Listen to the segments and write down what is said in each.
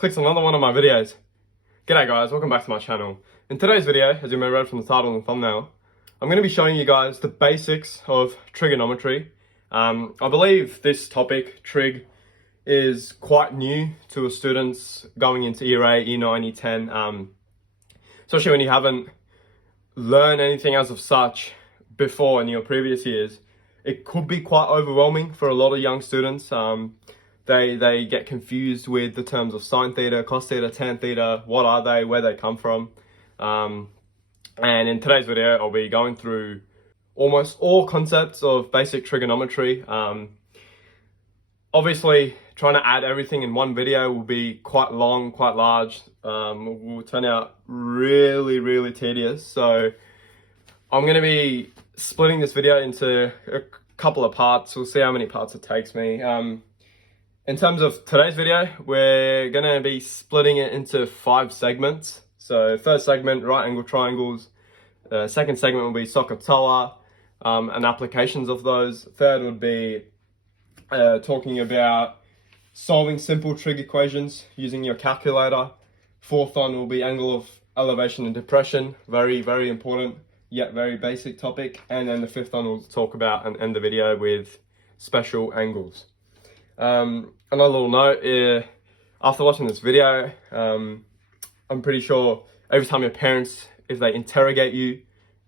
clicks on another one of my videos. G'day guys, welcome back to my channel. In today's video, as you may have read from the title and the thumbnail, I'm going to be showing you guys the basics of trigonometry. I believe this topic, trig, is quite new to students going into Year 8, Year 9, Year 10, especially when you haven't learned anything as of such before in your previous years. It could be quite overwhelming for a lot of young students. They get confused with the terms of sine theta, cos theta, tan theta, what are they, where they come from. And in today's video, I'll be going through almost all concepts of basic trigonometry. Obviously, trying to add everything in one video will be quite long, quite large, will turn out really tedious. So I'm going to be splitting this video into a couple of parts. We'll see how many parts it takes me. In terms of today's video, we're going to be splitting it into 5 segments. So first segment, right angle triangles. Second segment will be SOHCAHTOA and applications of those. Third would be talking about solving simple trig equations using your calculator. Fourth one will be angle of elevation and depression. Very important, yet very basic topic. And then the fifth one will talk about and end the video with special angles. Another little note, after watching this video, I'm pretty sure every time your parents, if they interrogate you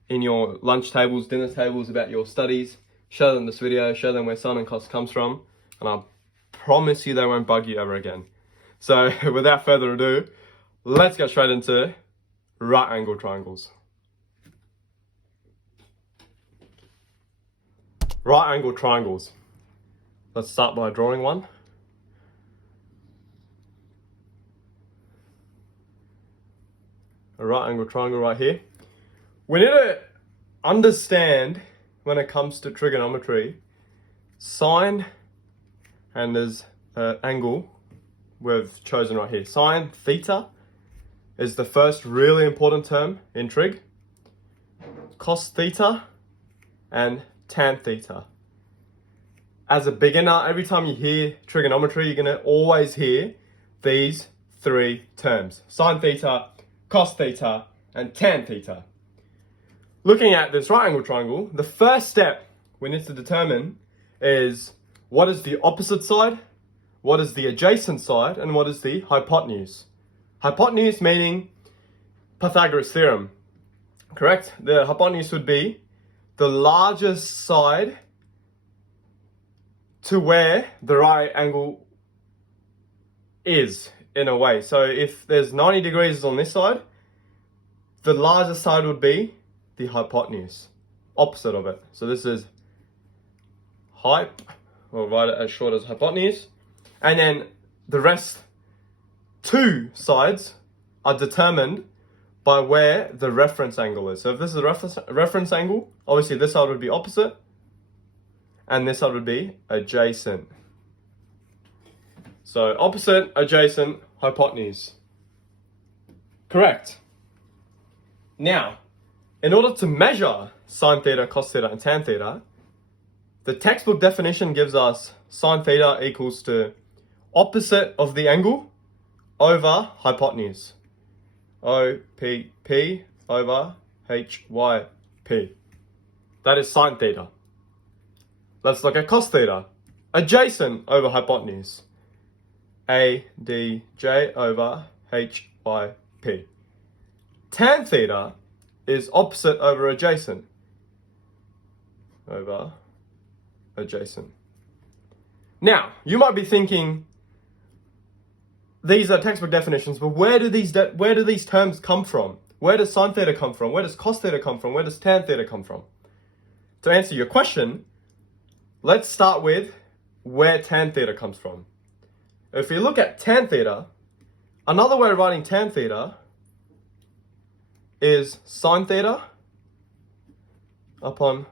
in your lunch tables, dinner tables about your studies, show them this video, show them where sin and cos comes from, and I promise you they won't bug you ever again. So without further ado, let's get straight into right angle triangles. Right angle triangles. Let's start by drawing one. A right angle triangle right here. We need to understand, when it comes to trigonometry, sine, and there's an angle we've chosen right here. Sine theta is the first really important term in trig. Cos theta and tan theta. As a beginner, every time you hear trigonometry, you're going to always hear these 3 terms: sine theta, cos theta, and tan theta. Looking at this right angle triangle, the first step we need to determine is what is the opposite side, what is the adjacent side, and what is the hypotenuse. Hypotenuse meaning Pythagoras theorem, correct? The hypotenuse would be the largest side to where the right angle is, in a way. So if there's 90 degrees on this side, the largest side would be the hypotenuse, opposite of it. So this is we'll write it as short as hypotenuse. And then the rest 2 sides are determined by where the reference angle is. So if this is a reference angle, obviously this side would be opposite, and this side would be adjacent. So opposite, adjacent, hypotenuse. Correct. Now, in order to measure sine theta, cos theta, and tan theta, the textbook definition gives us sine theta equals to opposite of the angle over hypotenuse. OPP over HYP. That is sine theta. Let's look at cos theta. Adjacent over hypotenuse. ADJ over HYP. Tan theta is opposite over adjacent. Over adjacent. Now, you might be thinking, these are textbook definitions, but where do these terms come from? Where does sine theta come from? Where does cos theta come from? Where does tan theta come from? To answer your question, let's start with where tan theta comes from. If you look at tan theta, another way of writing tan theta is sine theta upon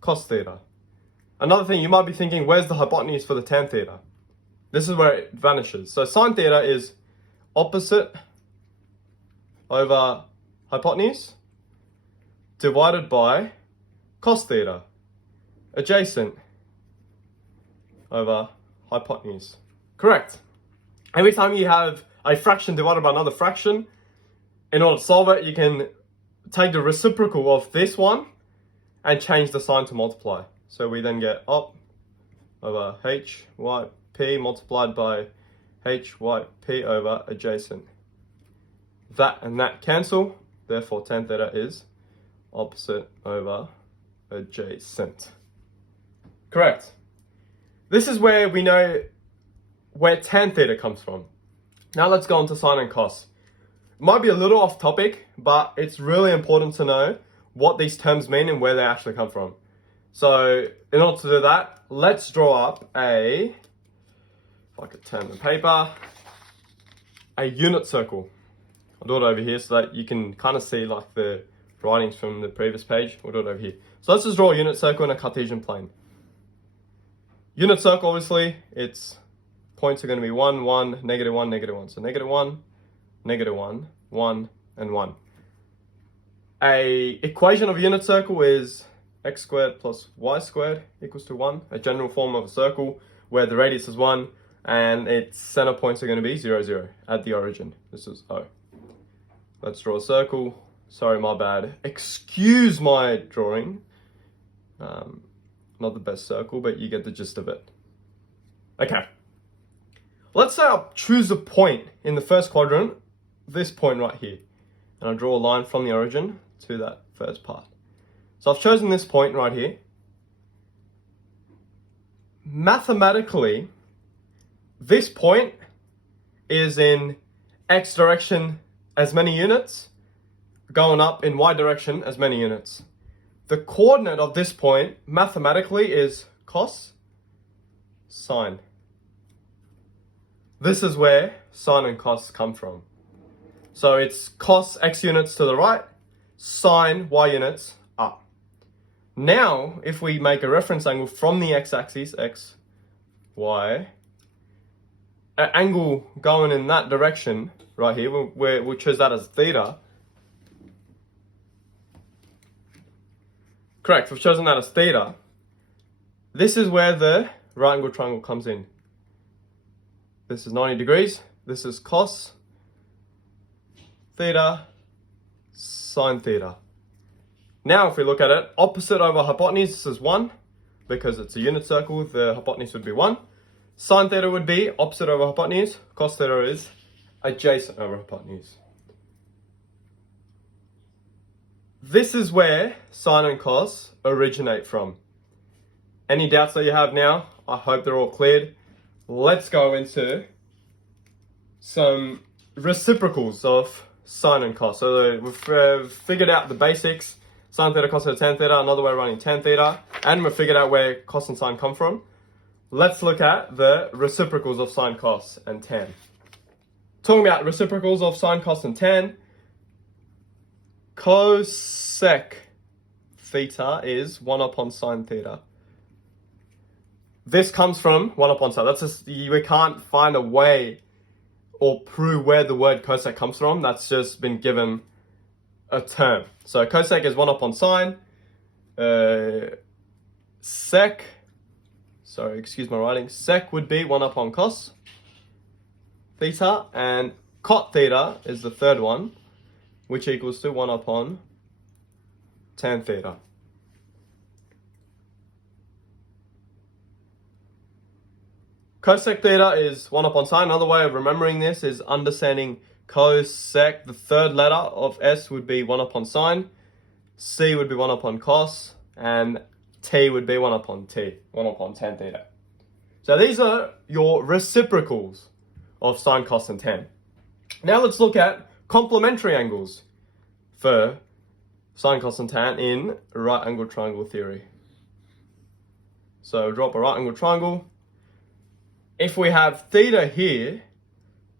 cos theta. Another thing, you might be thinking, where's the hypotenuse for the tan theta? This is where it vanishes. So sine theta is opposite over hypotenuse divided by cos theta, adjacent over hypotenuse. Correct. Every time you have a fraction divided by another fraction. In order to solve it, you can take the reciprocal of this one and change the sign to multiply. So we then get op over HYP multiplied by HYP over adjacent. That and that cancel, therefore tan theta is opposite over adjacent. Correct. This is where we know where tan theta comes from. Now let's go on to sine and cos. It might be a little off topic, but it's really important to know what these terms mean and where they actually come from. So in order to do that, let's draw up if I could turn the paper, a unit circle. I'll do it over here so that you can kind of see like the writings from the previous page. We'll do it over here. So let's just draw a unit circle in a Cartesian plane. Unit circle, obviously, its points are going to be 1, 1, negative 1, negative 1. So negative 1, negative 1, 1, and 1. A equation of a unit circle is x squared plus y squared equals to 1. A general form of a circle where the radius is 1 and its center points are going to be 0, 0 at the origin. This is O. Let's draw a circle. Sorry, my bad. Excuse my drawing. Not the best circle, but you get the gist of it. Okay. Let's say I choose a point in the first quadrant, this point right here. And I draw a line from the origin to that first part. So I've chosen this point right here. Mathematically, this point is in x direction as many units, going up in y direction as many units. The coordinate of this point mathematically is cos sine. This is where sine and cos come from. So it's cos x units to the right, sine y units up. Now, if we make a reference angle from the x-axis, x, y, an angle going in that direction right here, we'll choose that as theta. Correct, we've chosen that as theta. This is where the right angle triangle comes in. This is 90 degrees. This is cos theta, sine theta. Now if we look at it, opposite over hypotenuse, this is 1. Because it's a unit circle, the hypotenuse would be 1. Sine theta would be opposite over hypotenuse. Cos theta is adjacent over hypotenuse. This is where sine and cos originate from. Any doubts that you have now? I hope they're all cleared. Let's go into some reciprocals of sine and cos. So we've figured out the basics. Sine theta, cos theta, tan theta, another way of writing tan theta. And we've figured out where cos and sine come from. Let's look at the reciprocals of sine, cos, and tan. Talking about reciprocals of sine, cos, and tan. Cosec theta is 1 upon sine theta. This comes from 1 upon sine. That's just, we can't find a way or prove where the word cosec comes from. That's just been given a term. So cosec is 1 upon sine. Sec would be 1 upon cos theta, and cot theta is the third one, which equals to 1 upon tan theta. Cosec theta is 1 upon sine. Another way of remembering this is understanding cosec. The third letter of S would be 1 upon sine. C would be 1 upon cos. And T would be 1 upon T, 1 upon tan theta. So these are your reciprocals of sine, cos, and tan. Now let's look at complementary angles for sine, cos, and tan in right angle triangle theory. So draw up a right angle triangle. If we have theta here,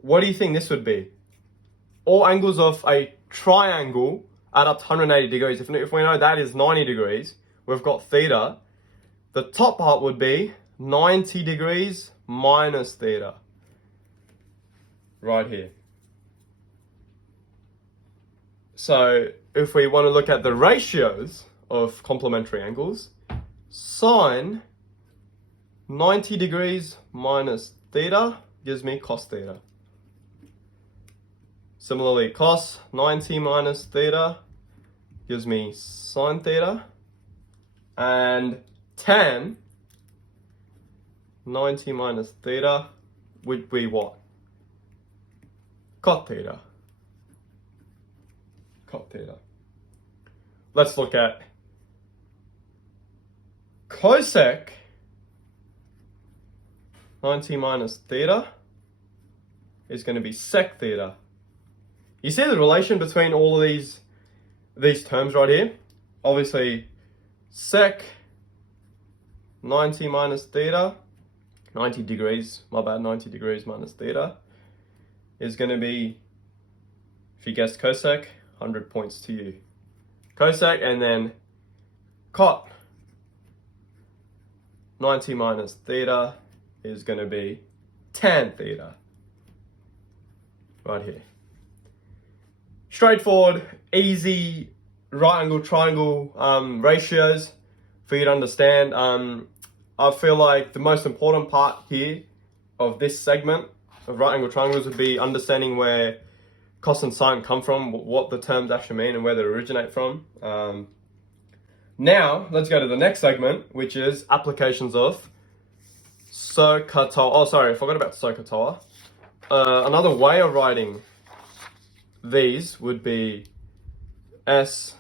what do you think this would be? All angles of a triangle add up to 180 degrees. If we know that is 90 degrees, we've got theta. The top part would be 90 degrees minus theta. Right here. So if we want to look at the ratios of complementary angles, sine 90 degrees minus theta gives me cos theta. Similarly, cos 90 minus theta gives me sine theta. And tan 90 minus theta would be what? Cot theta. Cot theta. Let's look at cosec 90 minus theta is going to be sec theta. You see the relation between all of these terms right here? Obviously, sec 90 minus theta, 90 degrees, my bad, 90 degrees minus theta is going to be, if you guessed cosec, 100 points to you. Cosec, and then cot 90 minus theta is going to be tan theta. Right here. Straightforward, easy right angle triangle ratios for you to understand. I feel like the most important part here of this segment of right angle triangles would be understanding where cos and sine come from, what the terms actually mean, and where they originate from. Now, let's go to the next segment, which is applications of SOHCAHTOA. Oh, sorry, I forgot about SOHCAHTOA. Another way of writing these would be SOH,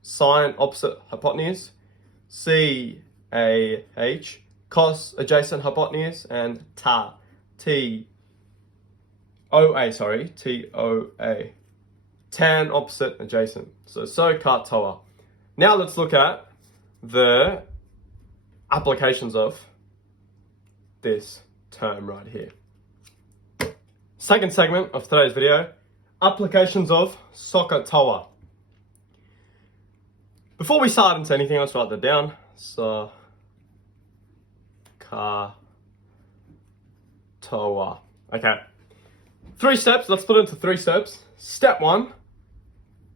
sine opposite hypotenuse, CAH, cos adjacent hypotenuse, and TOA, TOA, tan opposite adjacent. So SOHCAHTOA. Now let's look at the applications of this term right here. Second segment of today's video, applications of SOHCAHTOA. Before we start into anything, let's write that down. SOHCAHTOA. Okay. 3 steps, let's put it into 3 steps. Step 1,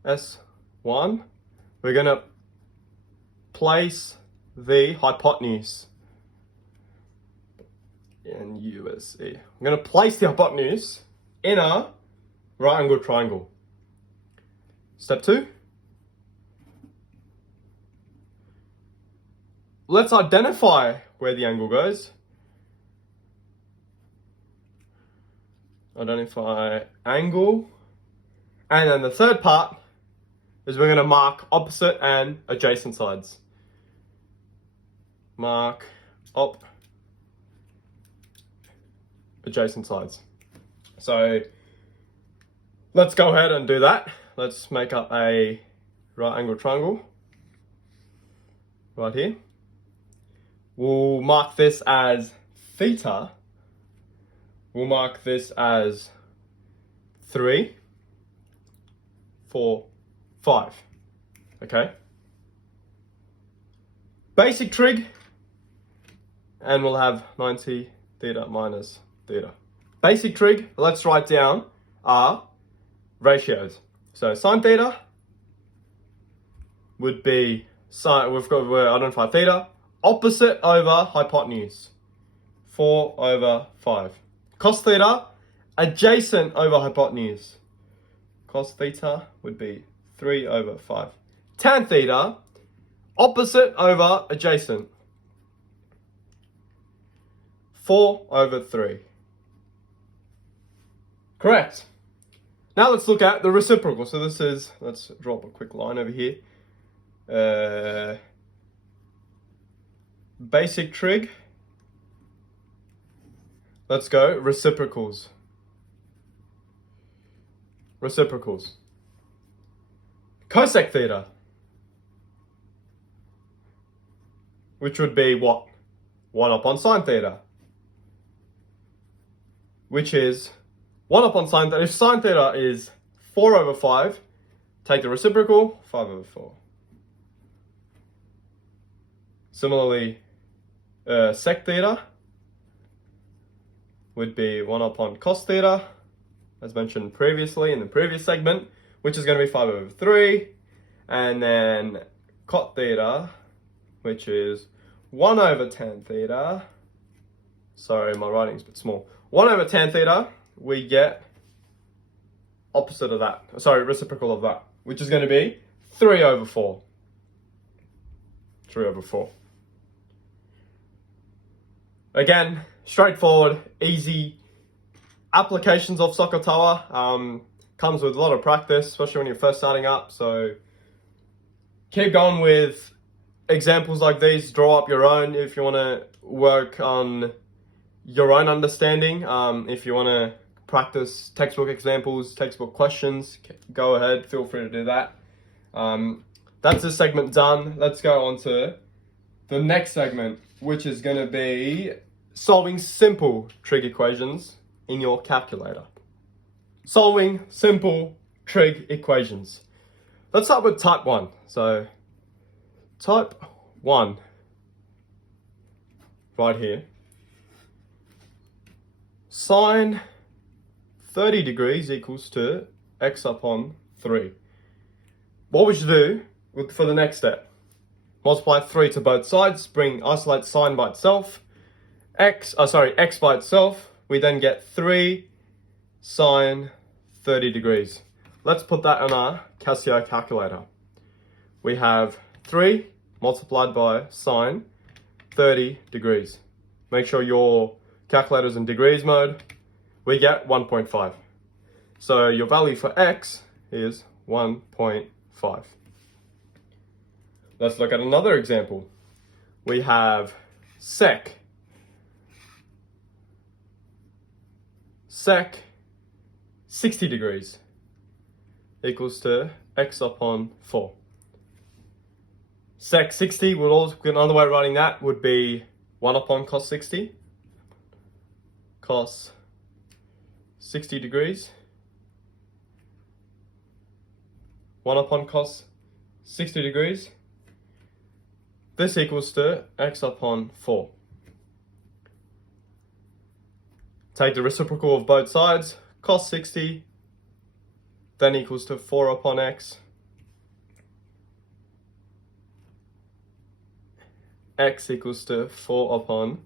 S1, we're going to place the hypotenuse in USE. I'm going to place the hypotenuse in a right angle triangle. Step 2, let's identify where the angle goes. Identify angle. And then the third part is we're going to mark opposite and adjacent sides. Mark op adjacent sides. So let's go ahead and do that. Let's make up a right angle triangle right here. We'll mark this as theta. We'll mark this as 3, 4, 5. Okay. Basic trig, and we'll have 90 theta minus theta. Basic trig, let's write down our ratios. So sine theta would be sine, we'll identify theta, opposite over hypotenuse, 4/5. Cos theta, adjacent over hypotenuse. Cos theta would be 3/5. Tan theta, opposite over adjacent, 4/3. Correct. Now let's look at the reciprocal. So this is, let's drop a quick line over here. Basic trig. Let's go reciprocals. Reciprocals. Cosec theta, which would be what? 1 upon sine theta, which is 1 upon sine theta. If sine theta is 4/5, take the reciprocal, 5/4. Similarly, sec theta would be 1 upon cos theta, as mentioned previously in the previous segment, which is going to be 5/3. And then cot theta, which is 1/tan theta. Sorry, my writing's a bit small. 1/tan theta, we get opposite of that. Sorry, reciprocal of that, which is going to be 3 over 4. 3 over 4. Again, straightforward, easy applications of Sokotoa. Comes with a lot of practice, especially when you're first starting up. So keep going with examples like these. Draw up your own if you want to work on your own understanding. If you want to practice textbook examples, textbook questions, go ahead, feel free to do that. That's this segment done. Let's go on to the next segment, which is going to be solving simple trig equations in your calculator. Solving simple trig equations. Let's start with type 1. So type 1, right here. Sine 30 degrees equals to x upon 3. What would you do for the next step? Multiply 3 to both sides, isolate sine by itself, x by itself. We then get 3 sine 30 degrees. Let's put that on our Casio calculator. We have 3 multiplied by sine 30 degrees. Make sure your calculator's in degrees mode. We get 1.5. So your value for x is 1.5. Let's look at another example. We have sec 60 degrees equals to x upon 4. Sec 60 would also, another way of writing that would be 1 upon cos 60. Cos 60 degrees. 1 upon cos 60 degrees. This equals to x upon 4. Take the reciprocal of both sides. Cos 60 then equals to 4 upon x. X equals to 4 upon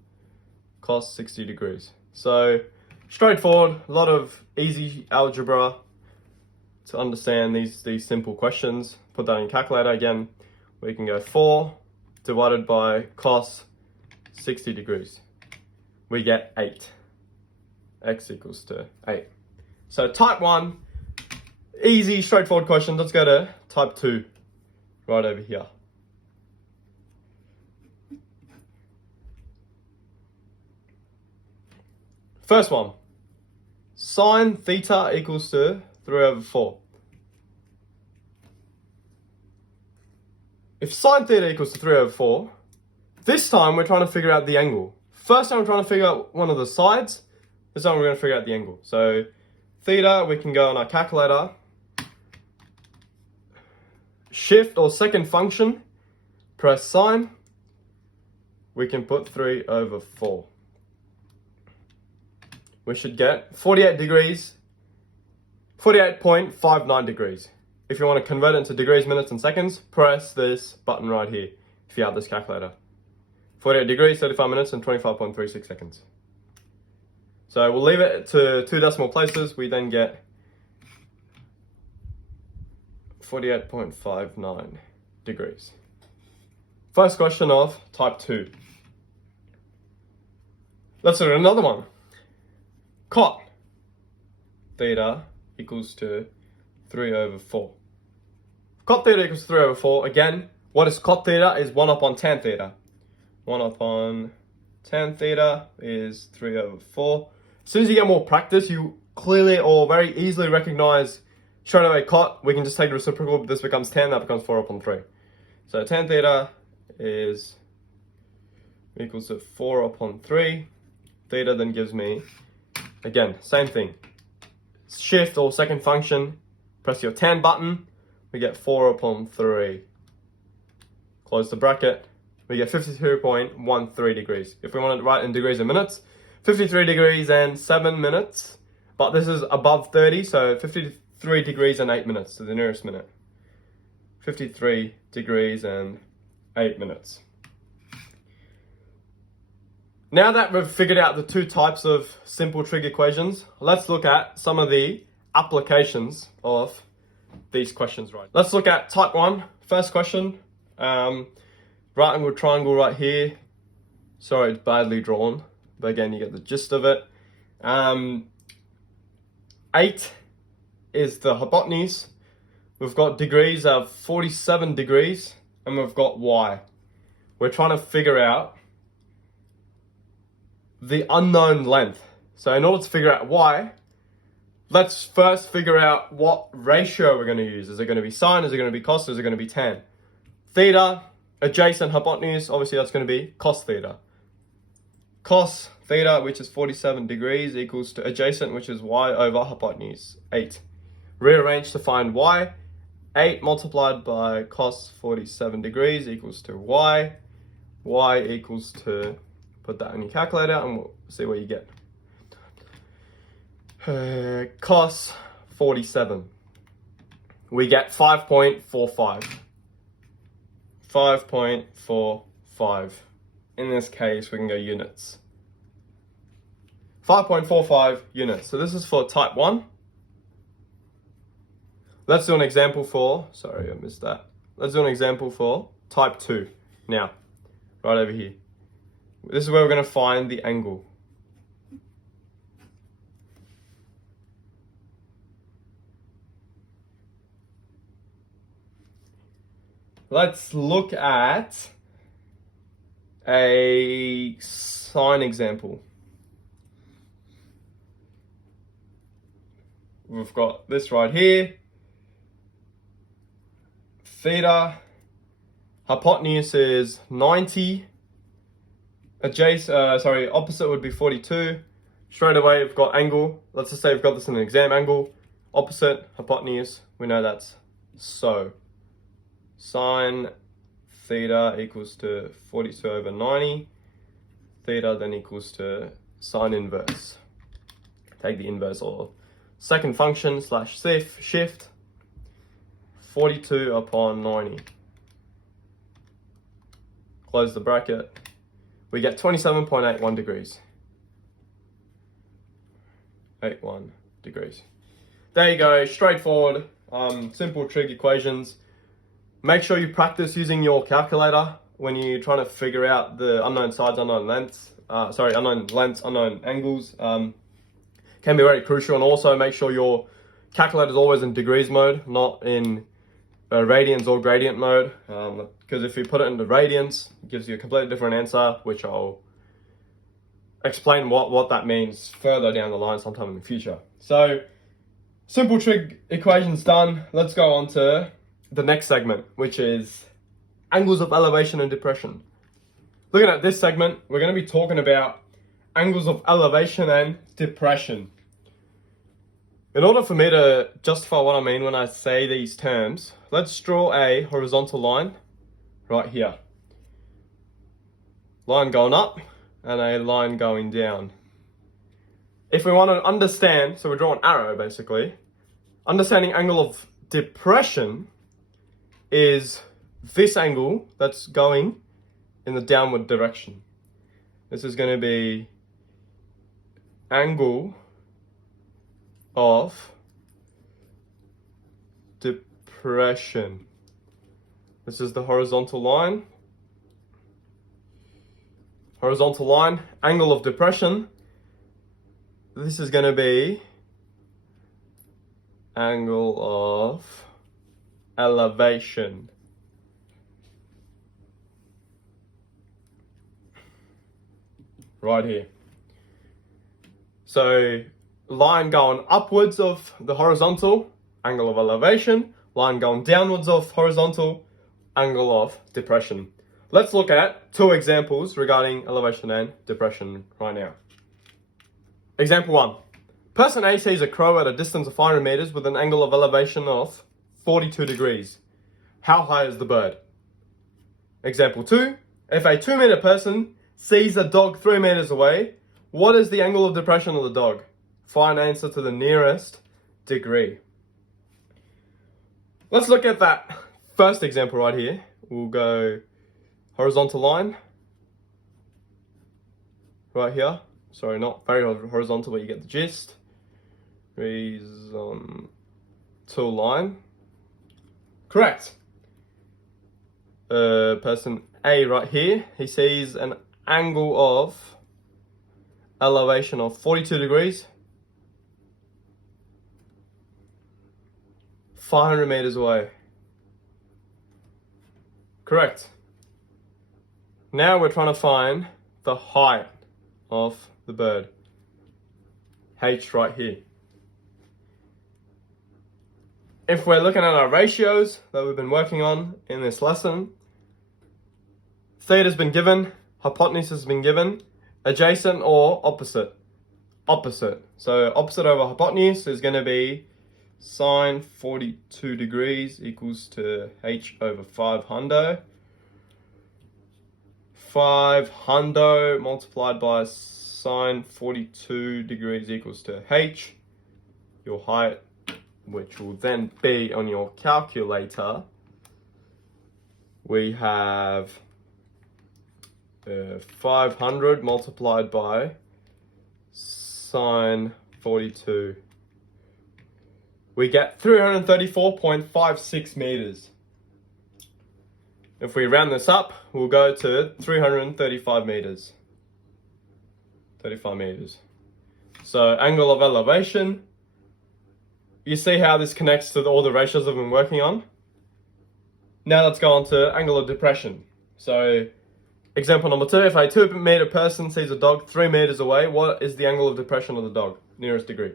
cos 60 degrees. So straightforward, a lot of easy algebra to understand these simple questions. Put that in calculator again. We can go 4 divided by cos 60 degrees. We get 8. X equals to 8. So type 1, easy, straightforward question. Let's go to type 2, right over here. First one, sine theta equals to 3 over 4. If sine theta equals to 3 over 4, this time we're trying to figure out the angle. First time we're trying to figure out one of the sides, this time we're going to figure out the angle. So theta, we can go on our calculator, shift or second function, press sine, we can put 3 over 4. We should get 48 degrees, 48.59 degrees. If you want to convert it into degrees, minutes, and seconds, press this button right here if you have this calculator. 48 degrees, 35 minutes, and 25.36 seconds. So we'll leave it to 2 decimal places. We then get 48.59 degrees. First question of type 2. Let's look at another one. Cot theta equals to 3 over 4. Cot theta equals 3 over 4. Again, what is cot theta? Is 1 upon tan theta. 1 upon tan theta is 3 over 4. As soon as you get more practice, you clearly or very easily recognize straight away cot. We can just take the reciprocal. This becomes tan, that becomes 4 upon 3. So tan theta is equals to 4 upon 3. Theta then gives me, again, same thing. Shift or second function, press your tan button, we get 4 upon 3. Close the bracket, we get 52.13 degrees. If we want to write in degrees and minutes, 53 degrees and 7 minutes, but this is above 30, so 53 degrees and 8 minutes to the nearest minute. 53 degrees and 8 minutes. Now that we've figured out the 2 types of simple trig equations, let's look at some of the applications of these questions, right? Let's look at type 1. First question, right angle triangle right here. Sorry, it's badly drawn, but again, you get the gist of it. 8 is the hypotenuse. We've got degrees of 47 degrees, and we've got y. We're trying to figure out the unknown length. So in order to figure out y, let's first figure out what ratio we're going to use. Is it going to be sine? Is it going to be cos? Is it going to be tan? Theta, adjacent hypotenuse, obviously that's going to be cos theta. Cos theta, which is 47 degrees, equals to adjacent, which is y over hypotenuse, 8. Rearrange to find y. 8 multiplied by cos 47 degrees equals to y. Y equals to, put that in your calculator and we'll see what you get. Cos 47. We get 5.45. 5.45. In this case, we can go units. 5.45 units. So this is for type 1. Let's do an example for, sorry, I missed that. Let's do an example for type 2. Now, right over here. This is where we're going to find the angle. Let's look at a sine example. We've got this right here. Theta, hypotenuse is 90. Opposite would be 42. Straight away, we've got angle. Let's just say we've got this in an exam angle. Opposite, hypotenuse, we know that's so. Sine theta equals to 42 over 90. Theta then equals to sine inverse. Take the inverse or second function slash shift. 42 upon 90. Close the bracket. We get 27.81 degrees. 81 degrees. There you go, straightforward, simple trig equations. Make sure you practice using your calculator when you're trying to figure out the unknown sides, unknown lengths, unknown lengths, unknown angles. Can be very crucial, and also make sure your calculator is always in degrees mode, not in radians or gradient mode, because if you put it into radians, it gives you a completely different answer, which I'll explain what that means further down the line sometime in the future. So, simple trig equations done. Let's go on to the next segment, which is angles of elevation and depression. Looking at this segment, we're going to be talking about angles of elevation and depression. In order for me to justify what I mean when I say these terms, let's draw a horizontal line right here. Line going up and a line going down. If we want to understand, so we draw an arrow basically, understanding angle of depression is this angle that's going in the downward direction. This is going to be angle of depression. This is the horizontal line. Horizontal line, angle of depression. This is going to be angle of elevation. Right here. So, line going upwards of the horizontal, angle of elevation. Line going downwards of horizontal, angle of depression. Let's look at two examples regarding elevation and depression right now. Example 1. Person A sees a crow at a distance of 500 meters with an angle of elevation of 42 degrees. How high is the bird? Example 2. If a 2-meter person sees a dog 3 meters away, what is the angle of depression of the dog? Find answer to the nearest degree. Let's look at that first example right here. We'll go horizontal line right here. Sorry, not very horizontal, but you get the gist. horizontal line. Correct. Person A right here, he sees an angle of elevation of 42 degrees, 500 meters away. Correct. Now we're trying to find the height of the bird. H right here. If we're looking at our ratios that we've been working on in this lesson, theta's been given, hypotenuse has been given, adjacent or opposite. Opposite. So opposite over hypotenuse is going to be sine 42 degrees equals to h over 500. 500 multiplied by sine 42 degrees equals to h, your height, which will then be on your calculator. We have 500 multiplied by sine 42. We get 334.56 meters. If we round this up, we'll go to 335 meters. 35 meters. So angle of elevation. You see how this connects to all the ratios I've been working on? Now let's go on to angle of depression. So example number 2, if a 2 meter person sees a dog 3 meters away, what is the angle of depression of the dog? Nearest degree.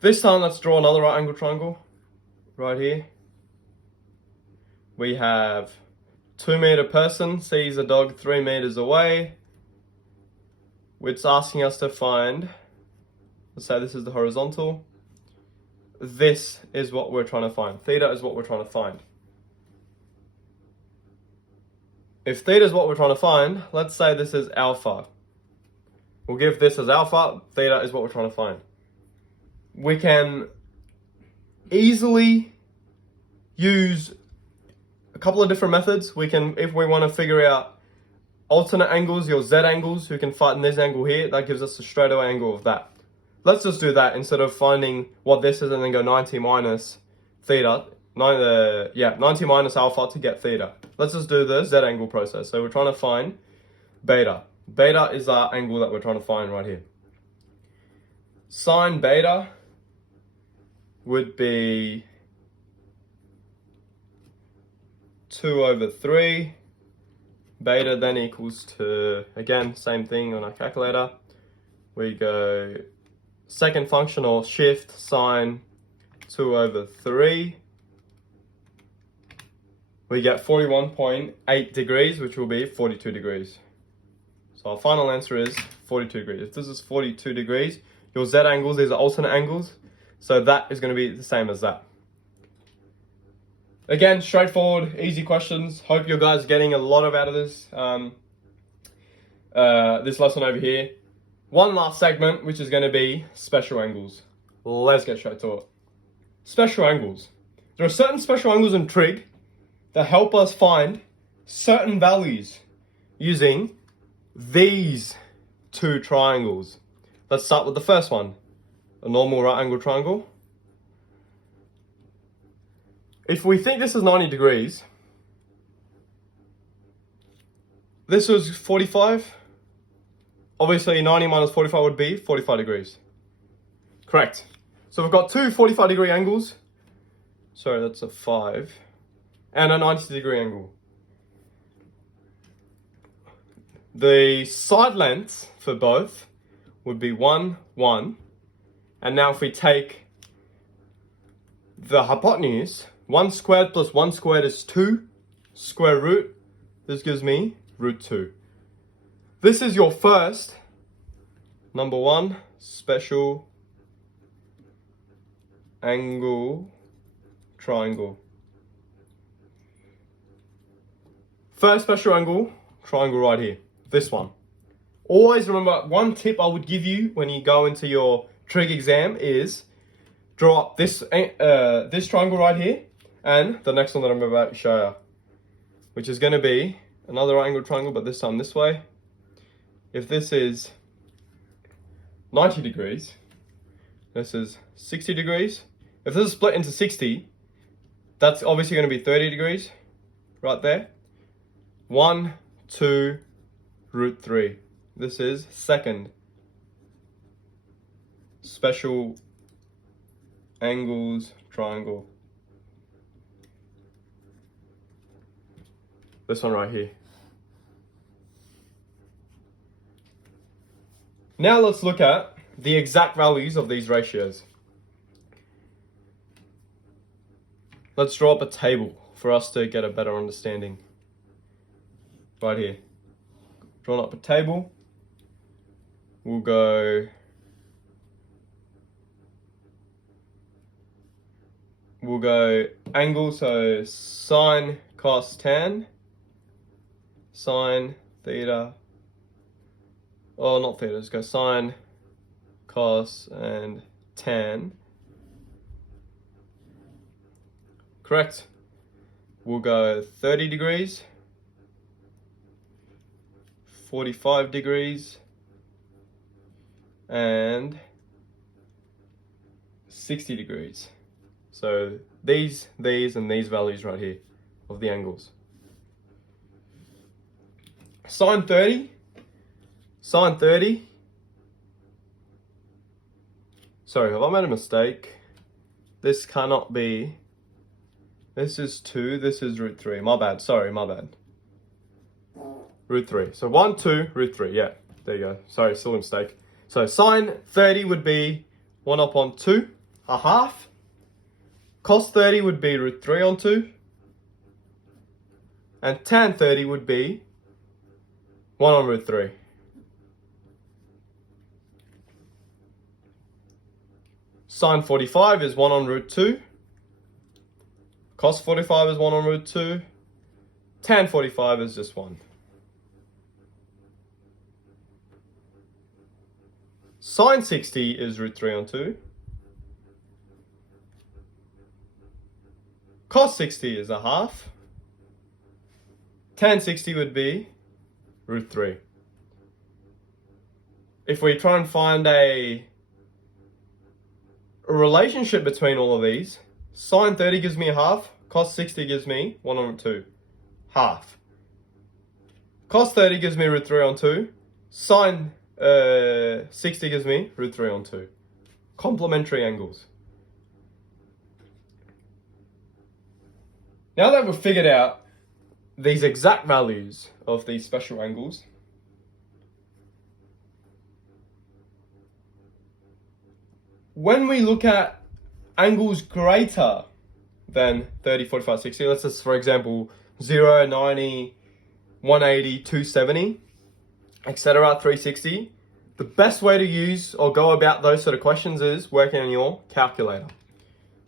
This time let's draw another right angle triangle right here. We have 2 meter person sees a dog 3 meters away. It's asking us to find, let's say this is the horizontal. This is what we're trying to find. Theta is what we're trying to find. If theta is what we're trying to find, let's say this is alpha. We'll give this as alpha. Theta is what we're trying to find. We can easily use a couple of different methods. We can, if we want to figure out alternate angles, your Z angles, who can find this angle here, that gives us a straightaway angle of that. Let's just do that instead of finding what this is and then go 90 minus theta. 90 minus alpha to get theta. Let's just do the Z angle process. So we're trying to find beta. Beta is our angle that we're trying to find right here. Sine beta would be 2 over 3. Beta then equals to, again, same thing on our calculator. We go second function or shift sine 2 over 3. We get 41.8 degrees, which will be 42 degrees. So our final answer is 42 degrees. If this is 42 degrees, your Z angles, these are alternate angles. So that is going to be the same as that. Again, straightforward, easy questions. Hope you guys are getting a lot out of this, this lesson over here. One last segment, which is going to be special angles. Let's get straight to it. Special angles. There are certain special angles in TRIG that help us find certain values using these two triangles. Let's start with the first one, a normal right angle triangle. If we think this is 90 degrees, this was 45. Obviously 90 minus 45 would be 45 degrees. Correct. So we've got two 45 degree angles. Sorry, that's a 5. And a 90 degree angle. The side lengths for both would be 1, 1. And now if we take the hypotenuse, 1 squared plus 1 squared is 2 square root. This gives me root 2. This is your first, number 1, special angle triangle. First special angle triangle right here, this one. Always remember, one tip I would give you when you go into your TRIG exam is draw up this triangle right here and the next one that I'm about to show you, which is going to be another right angle triangle, but this time this way. If this is 90 degrees, This is 60 degrees. If this is split into 60, that's obviously going to be 30 degrees right there. 1, 2, root 3. This is second. Special angles triangle. This one right here. Now let's look at the exact values of these ratios. Let's draw up a table for us to get a better understanding. Right here. Drawn up a table. We'll go angle, so sine, cos, tan, sine, theta, oh not theta, let's go sine, cos, and tan. Correct. We'll go 30 degrees, 45 degrees, and 60 degrees. So these, and these values right here of the angles. Sine 30. Sorry, have I made a mistake? This cannot be. This is 2, this is root 3. My bad, sorry, my bad. Root 3. So 1, 2, root 3. Yeah, there you go. Sorry, still a mistake. So sine 30 would be 1 upon 2, a half. Cos 30 would be root 3 on 2. And tan 30 would be 1 on root 3. Sine 45 is 1 on root 2. Cos 45 is 1 on root 2. Tan 45 is just 1. Sine 60 is root 3 on 2. Cos 60 is a half. Tan 60 would be root 3. If we try and find a relationship between all of these, sine 30 gives me a half, cos 60 gives me 1 on root 2. Half. Cos 30 gives me root 3 on 2. Sine 60 gives me root 3 on 2. Complementary angles. Now that we've figured out these exact values of these special angles, when we look at angles greater than 30, 45, 60, let's just, for example, 0, 90, 180, 270, etc., 360, the best way to use or go about those sort of questions is working on your calculator.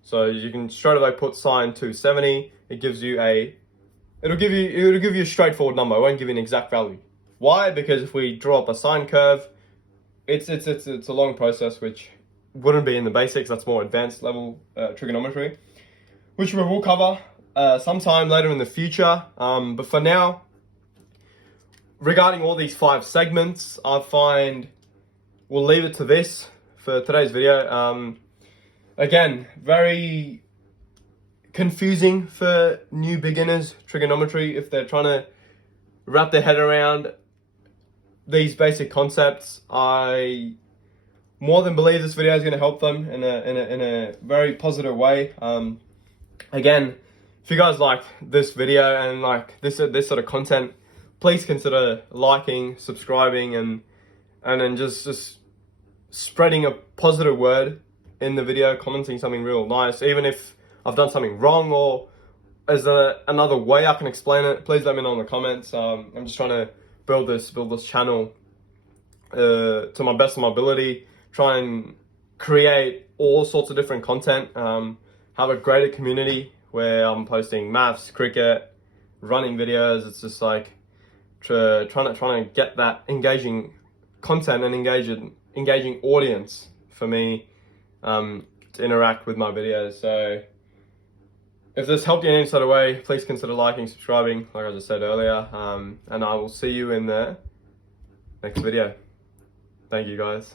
So you can straight away put sine 270. It gives you it'll give you a straightforward number. It won't give you an exact value. Why? Because if we draw up a sine curve, it's a long process which wouldn't be in the basics. That's more advanced level trigonometry, which we will cover sometime later in the future. But for now, regarding all these 5 segments, I find we'll leave it to this for today's video. Again, very confusing for new beginners trigonometry if they're trying to wrap their head around these basic concepts. I more than believe this video is going to help them in a very positive way. Again, if you guys like this video and like this sort of content, please consider liking, subscribing, and then just spreading a positive word in the video, commenting something real nice. Even if I've done something wrong or is there another way I can explain it, please let me know in the comments. I'm just trying to build this channel to my best of my ability, try and create all sorts of different content, have a greater community where I'm posting maths, cricket, running videos. It's just like trying to get that engaging content and engaging audience for me to interact with my videos. So if this helped you in any sort of way, please consider liking, subscribing, like I just said earlier, and I will see you in the next video. Thank you, guys.